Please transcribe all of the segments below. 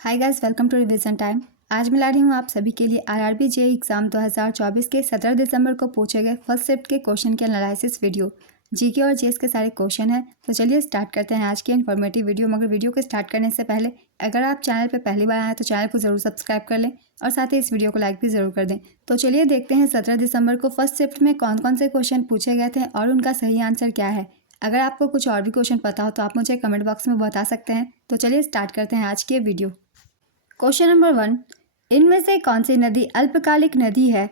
Hi guys, welcome to revision time. आज मैं ला रही हूँ आप सभी के लिए आरआरबी जेईई एग्ज़ाम 2024 के 17 दिसंबर को पूछे गए फर्स्ट शिफ्ट के क्वेश्चन के एनालिसिस वीडियो। जीके और जीएस के सारे क्वेश्चन हैं। तो चलिए स्टार्ट करते हैं आज की इन्फॉर्मेटिव वीडियो। मगर वीडियो को स्टार्ट करने से पहले अगर आप चैनल पर पहली बार आए तो चैनल को ज़रूर सब्सक्राइब कर लें और साथ ही इस वीडियो को लाइक भी ज़रूर कर दें। तो चलिए देखते हैं 17 दिसंबर को फर्स्ट शिफ्ट में कौन कौन से क्वेश्चन पूछे गए थे और उनका सही आंसर क्या है। अगर आपको कुछ और भी क्वेश्चन पता हो तो आप मुझे कमेंट बॉक्स में बता सकते हैं। तो चलिए स्टार्ट करते हैं आज की वीडियो। क्वेश्चन नंबर 1, इनमें से कौन सी नदी अल्पकालिक नदी है।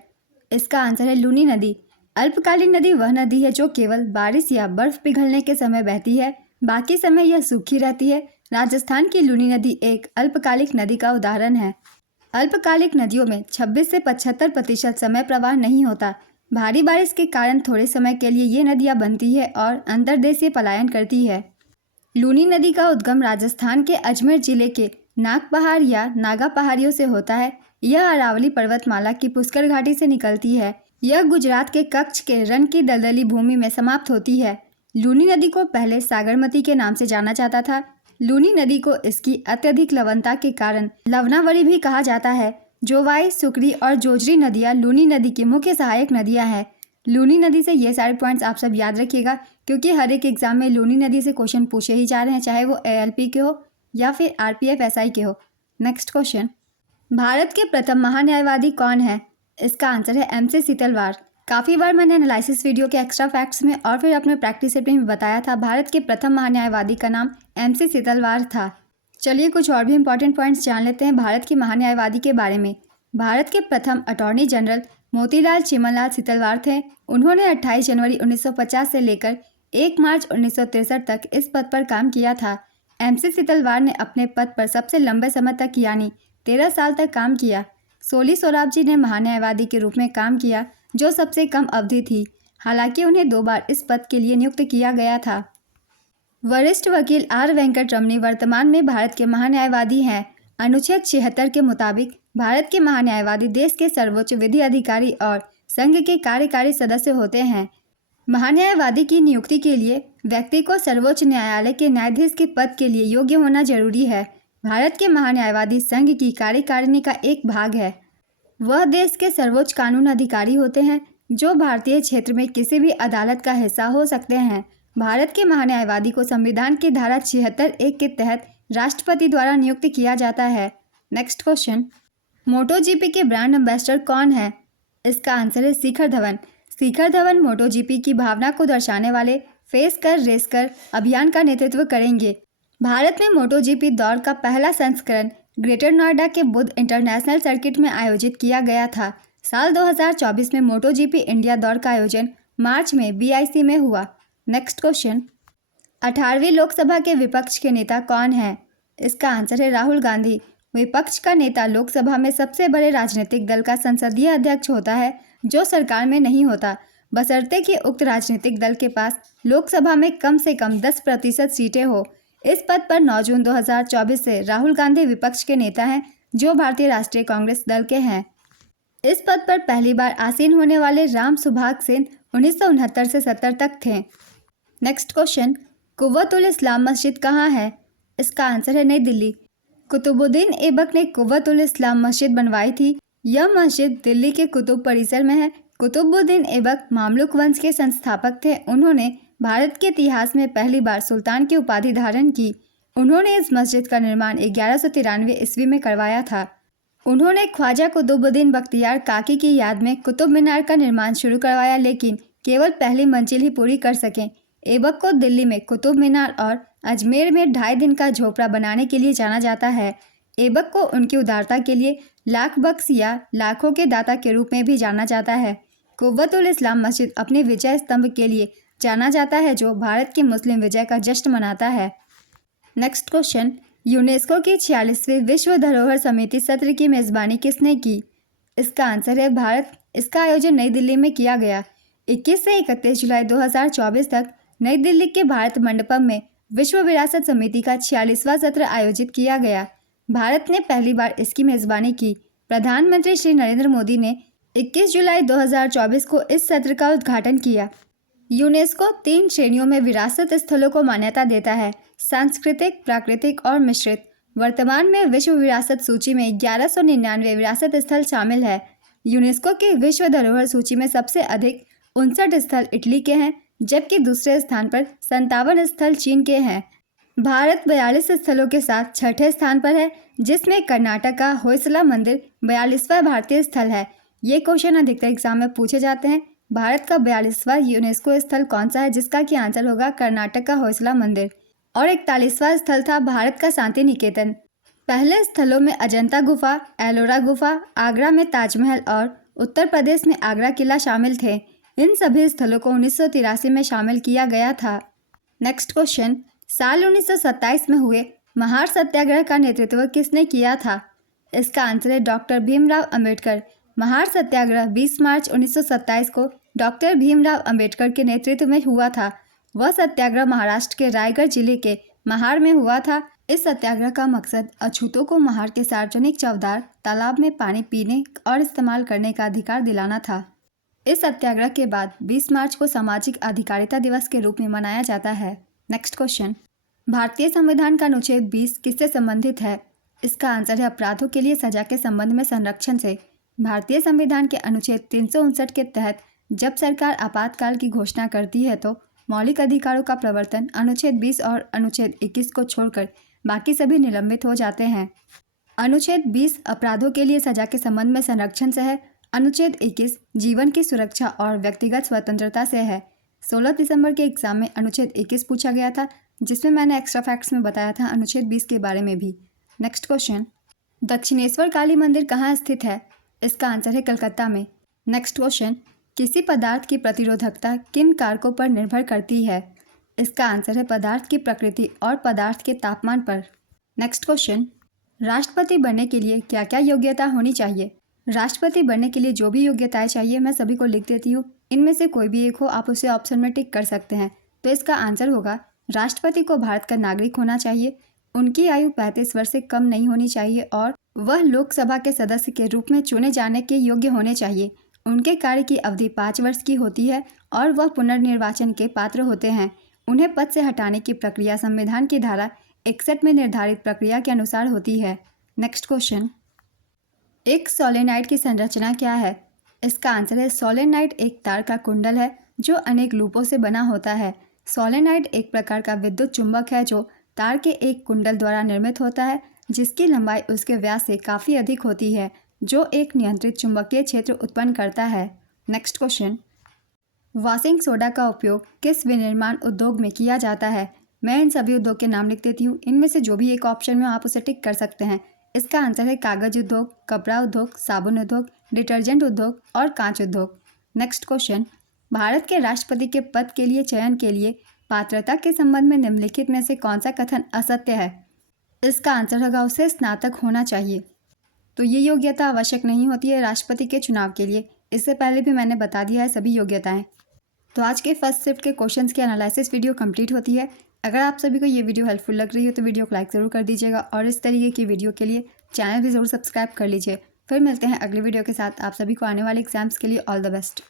इसका आंसर है लूनी नदी। अल्पकालिक नदी वह नदी है जो केवल बारिश या बर्फ पिघलने के समय बहती है, बाकी समय यह सूखी रहती है। राजस्थान की लूनी नदी एक अल्पकालिक नदी का उदाहरण है। अल्पकालिक नदियों में 26 से 75% समय प्रवाह नहीं होता। भारी बारिश के कारण थोड़े समय के लिए ये नदियाँ बनती है और अंतर्देशीय पलायन करती है। लूनी नदी का उद्गम राजस्थान के अजमेर जिले के नाग पहाड़ या नागा पहाड़ियों से होता है। यह अरावली पर्वतमाला की पुष्कर घाटी से निकलती है। यह गुजरात के कच्छ के रण की दलदली भूमि में समाप्त होती है। लूनी नदी को पहले सागरमती के नाम से जाना जाता था। लूनी नदी को इसकी अत्यधिक लवणता के कारण लवणावरी भी कहा जाता है। जोवाई, सुकरी और जोजरी नदियाँ लूनी नदी की मुख्य सहायक नदियाँ हैं। लूनी नदी से ये सारे पॉइंट्स आप सब याद रखिएगा, क्योंकि हर एक एग्जाम में लूनी नदी से क्वेश्चन पूछे ही जा रहे हैं, चाहे वो एएलपी के हो या फिर आरपीएफ एसआई के हो। नेक्स्ट क्वेश्चन, भारत के प्रथम महान्यायवादी कौन है। इसका आंसर है एमसी सीतलवार। काफ़ी बार मैंने एनालिसिस वीडियो के एक्स्ट्रा फैक्ट्स में और फिर अपने प्रैक्टिस सेट में बताया था, भारत के प्रथम महान्यायवादी का नाम एमसी सीतलवार था। चलिए कुछ और भी इंपॉर्टेंट पॉइंट्स जान लेते हैं भारत के महान्यायवादी के बारे में। भारत के प्रथम अटॉर्नी जनरल मोतीलाल चिमनलाल सीतलवार थे। उन्होंने 28 जनवरी 1950 से लेकर 1 मार्च 1963 तक इस पद पर काम किया था। एमसी सीतलवार ने अपने पद पर सबसे लंबे समय तक यानी 13 साल तक काम किया। सोली सोराबजी ने महान्यायवादी के रूप में काम किया, जो सबसे कम अवधि थी। हालांकि उन्हें 2 बार इस पद के लिए नियुक्त किया गया था। वरिष्ठ वकील आर वेंकट रमनी वर्तमान में भारत के महान्यायवादी हैं। अनुच्छेद 76 के मुताबिक भारत के महान्यायवादी देश के सर्वोच्च विधि अधिकारी और संघ के कार्यकारी सदस्य होते हैं। महान्यायवादी की नियुक्ति के लिए व्यक्ति को सर्वोच्च न्यायालय के न्यायाधीश के पद के लिए योग्य होना जरूरी है। भारत के महान्यायवादी संघ की कार्यकारिणी का एक भाग है। वह देश के सर्वोच्च कानून अधिकारी होते हैं, जो भारतीय क्षेत्र में किसी भी अदालत का हिस्सा हो सकते हैं। भारत के महान्यायवादी को संविधान की धारा 76(1) के तहत राष्ट्रपति द्वारा नियुक्त किया जाता है। नेक्स्ट क्वेश्चन, मोटोजीपी के ब्रांड एम्बेसडर कौन है। इसका आंसर है शिखर धवन। शिखर धवन मोटोजीपी की भावना को दर्शाने वाले फेस कर रेस कर अभियान का नेतृत्व करेंगे। भारत में मोटोजीपी दौड़ का पहला संस्करण ग्रेटर नोएडा के बुद्ध इंटरनेशनल सर्किट में आयोजित किया गया था। साल 2024 में मोटोजीपी इंडिया दौड़ का आयोजन मार्च में बीआईसी में हुआ। नेक्स्ट क्वेश्चन, 18वीं लोकसभा के विपक्ष के नेता कौन है। इसका आंसर है राहुल गांधी। विपक्ष का नेता लोकसभा में सबसे बड़े राजनीतिक दल का संसदीय अध्यक्ष होता है, जो सरकार में नहीं होता, बशर्ते कि उक्त राजनीतिक दल के पास लोकसभा में कम से कम 10% सीटें हो। इस पद पर 9 जून 2024 से राहुल गांधी विपक्ष के नेता हैं, जो भारतीय राष्ट्रीय कांग्रेस दल के हैं। इस पद पर पहली बार आसीन होने वाले राम सुभाग सेन 1969 से 70 तक थे। नेक्स्ट क्वेश्चन, कुव्वतुल इस्लाम मस्जिद कहाँ है। इसका आंसर है नई दिल्ली। कुतुबुद्दीन ऐबक ने कुव्वतुल इस्लाम मस्जिद बनवाई थी। यह मस्जिद दिल्ली के कुतुब परिसर में है। कुतुबुद्दीन ऐबक मामलुक वंश के संस्थापक थे। उन्होंने भारत के इतिहास में पहली बार सुल्तान की उपाधि धारण की। उन्होंने इस मस्जिद का निर्माण 1193 ईस्वी में करवाया था। उन्होंने ख्वाजा कुतुबुद्दीन बख्तियार काकी की याद में कुतुब मीनार का निर्माण शुरू करवाया, लेकिन केवल पहली मंजिल ही पूरी कर सके। ऐबक को दिल्ली में कुतुब मीनार और अजमेर में 2.5 दिन का झोपड़ा बनाने के लिए जाना जाता है। ऐबक को उनकी उदारता के लिए लाख बख्श या लाखों के दाता के रूप में भी जाना जाता है। कुव्वतुल इस्लाम मस्जिद अपने विजय स्तंभ के लिए जाना जाता है, जो भारत की मुस्लिम विजय का जश्न मनाता है। नेक्स्ट क्वेश्चन, यूनेस्को की 46वीं विश्व धरोहर समिति सत्र की मेज़बानी किसने की। इसका आंसर है भारत। इसका आयोजन नई दिल्ली में किया गया। 21 से 31 जुलाई 2024 तक नई दिल्ली के भारत मंडपम में विश्व विरासत समिति का 46वां सत्र आयोजित किया गया। भारत ने पहली बार इसकी मेज़बानी की। प्रधानमंत्री श्री नरेंद्र मोदी ने 21 जुलाई 2024 को इस सत्र का उद्घाटन किया। यूनेस्को 3 श्रेणियों में विरासत स्थलों को मान्यता देता है: सांस्कृतिक, प्राकृतिक और मिश्रित। वर्तमान में विश्व विरासत सूची में 1199 विरासत स्थल शामिल है। यूनेस्को की विश्व धरोहर सूची में सबसे अधिक 59 स्थल इटली के हैं, जबकि दूसरे स्थान पर 57 स्थल चीन के हैं। भारत 42 स्थलों के साथ छठे स्थान पर है, जिसमें कर्नाटक का होयसला मंदिर 42वां भारतीय स्थल है। ये क्वेश्चन अधिकतर एग्जाम में पूछे जाते हैं। भारत का 42वां यूनेस्को स्थल कौन सा है, जिसका कि आंसर होगा कर्नाटक का होयसला मंदिर। और 41वां स्थल था भारत का शांति निकेतन। पहले स्थलों में अजंता गुफा, एलोरा गुफा, आगरा में ताजमहल और उत्तर प्रदेश में आगरा किला शामिल थे। इन सभी स्थलों को 1983 में शामिल किया गया था। नेक्स्ट क्वेश्चन, साल 1927 में हुए महार सत्याग्रह का नेतृत्व किसने किया था? इसका आंसर है डॉक्टर भीमराव अंबेडकर। महार सत्याग्रह 20 मार्च 1927 को डॉक्टर भीमराव अंबेडकर के नेतृत्व में हुआ था। वह सत्याग्रह महाराष्ट्र के रायगढ़ जिले के महार में हुआ था। इस सत्याग्रह का मकसद अछूतों को महार के सार्वजनिक चौधार तालाब में पानी पीने और इस्तेमाल करने का अधिकार दिलाना था। इस सत्याग्रह के बाद 20 मार्च को सामाजिक अधिकारिता दिवस के रूप में मनाया जाता है। नेक्स्ट क्वेश्चन, भारतीय संविधान का अनुच्छेद 20 किससे संबंधित है? इसका आंसर है अपराधों के लिए सजा के संबंध में संरक्षण से। भारतीय संविधान के अनुच्छेद 359 के तहत जब सरकार आपातकाल की घोषणा करती है तो मौलिक अधिकारों का प्रवर्तन अनुच्छेद 20 और अनुच्छेद 21 को छोड़कर बाकी सभी निलंबित हो जाते हैं। अनुच्छेद 20 अपराधों के लिए सजा के संबंध में संरक्षण से है। अनुच्छेद 21 जीवन की सुरक्षा और व्यक्तिगत स्वतंत्रता से है। 16 दिसंबर के एग्जाम में अनुच्छेद 21 पूछा गया था, जिसमें मैंने एक्स्ट्रा फैक्ट्स में बताया था अनुच्छेद 20 के बारे में भी। नेक्स्ट क्वेश्चन, दक्षिणेश्वर काली मंदिर कहाँ स्थित है? इसका आंसर है कलकत्ता में। नेक्स्ट क्वेश्चन, किसी पदार्थ की प्रतिरोधकता किन कारकों पर निर्भर करती है? इसका आंसर है पदार्थ की प्रकृति और पदार्थ के तापमान पर। नेक्स्ट क्वेश्चन, राष्ट्रपति बनने के लिए क्या क्या योग्यता होनी चाहिए? राष्ट्रपति बनने के लिए जो भी योग्यताएं चाहिए मैं सभी को लिख देती हूँ। इनमें से कोई भी एक हो, आप उसे ऑप्शन में टिक कर सकते हैं। तो इसका आंसर होगा राष्ट्रपति को भारत का नागरिक होना चाहिए, उनकी आयु 35 वर्ष से कम नहीं होनी चाहिए और वह लोकसभा के सदस्य के रूप में चुने जाने के योग्य होने चाहिए। उनके कार्य की अवधि 5 वर्ष की होती है और वह पुनर्निर्वाचन के पात्र होते हैं। उन्हें पद से हटाने की प्रक्रिया संविधान की धारा 61 में निर्धारित प्रक्रिया के अनुसार होती है। नेक्स्ट क्वेश्चन, एक सोलेनाइड की संरचना क्या है? इसका आंसर है सोलेनाइड एक तार का कुंडल है जो अनेक लूपों से बना होता है। सोलेनाइड एक प्रकार का विद्युत चुंबक है जो तार के एक कुंडल द्वारा निर्मित होता है, जिसकी लंबाई उसके व्यास से काफ़ी अधिक होती है, जो एक नियंत्रित चुंबकीय क्षेत्र उत्पन्न करता है। नेक्स्ट क्वेश्चन, वॉशिंग सोडा का उपयोग किस विनिर्माण उद्योग में किया जाता है? मैं इन सभी उद्योग के नाम लिख देती हूँ। इनमें से जो भी एक ऑप्शन में आप उसे टिक कर सकते हैं। इसका आंसर है कागज उद्योग, कपड़ा उद्योग, साबुन उद्योग, डिटर्जेंट उद्योग और कांच उद्योग। नेक्स्ट क्वेश्चन, भारत के राष्ट्रपति के पद के लिए चयन के लिए पात्रता के संबंध में निम्नलिखित में से कौन सा कथन असत्य है? इसका आंसर होगा उसे स्नातक होना चाहिए। तो ये योग्यता आवश्यक नहीं होती है राष्ट्रपति के चुनाव के लिए। इससे पहले भी मैंने बता दिया है सभी योग्यताएं। तो आज के फर्स्ट शिफ्ट के क्वेश्चंस की एनालिसिस वीडियो कंप्लीट होती है। अगर आप सभी को ये वीडियो हेल्पफुल लग रही हो तो वीडियो को लाइक ज़रूर कर दीजिएगा और इस तरीके की वीडियो के लिए चैनल भी ज़रूर सब्सक्राइब कर लीजिए। फिर मिलते हैं अगले वीडियो के साथ। आप सभी को आने वाले एग्जाम्स के लिए ऑल द बेस्ट।